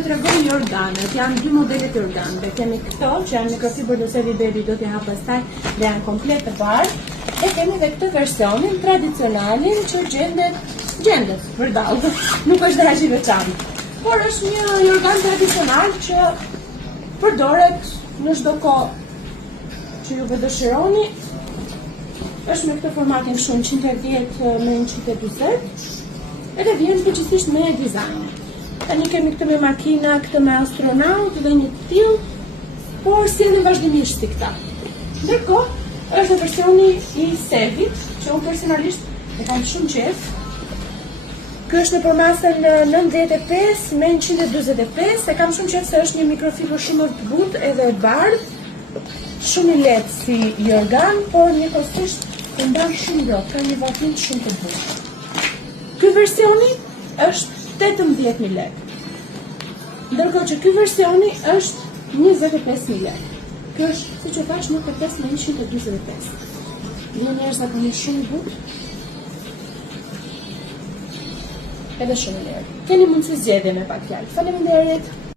të tregoj jorganet. Janë dy modelet e jorganëve. Kemi këto që janë mikrofibër Lucevi Baby, do t'i hap pastaj dhe janë komplet të bardhë. E kemi edhe këtë versionin tradicionalin që gjendet vërdallë. Nuk është dhe aq i veçantë. Por është një jorgan tradicional që përdoret në çdo kohë që ju dëshironi. Është me këtë formatin shumë 110 me 140. Edhe vjen përgjithsisht me dizajn. Tani kemi këtë me makina, këtë me astronaut dhe një të tillë, por sjellin vazhdimisht si këta. Ndërkohë, është versioni i Sevit, që unë personalisht e kam shumë qejf. Ky është në përmasën 95 me 145, e kam shumë qejf se është një mikrofibër shumë të butë edhe e bardhë, shumë i lehtë si jorgan, por njëkohësisht e mban shumë ngrohtë, ka një vallëtim shumë të butë. Ky versioni është 18.000 lekë. Ndërkohë që ky versioni është 25.000 lekë. Ky është, siç e thash, 95 me 145. Një njerëz zakonisht shumë butë. Edhe shumë i lehtë. Keni mundësi zgjedhje me pak fjalë. Faleminderit.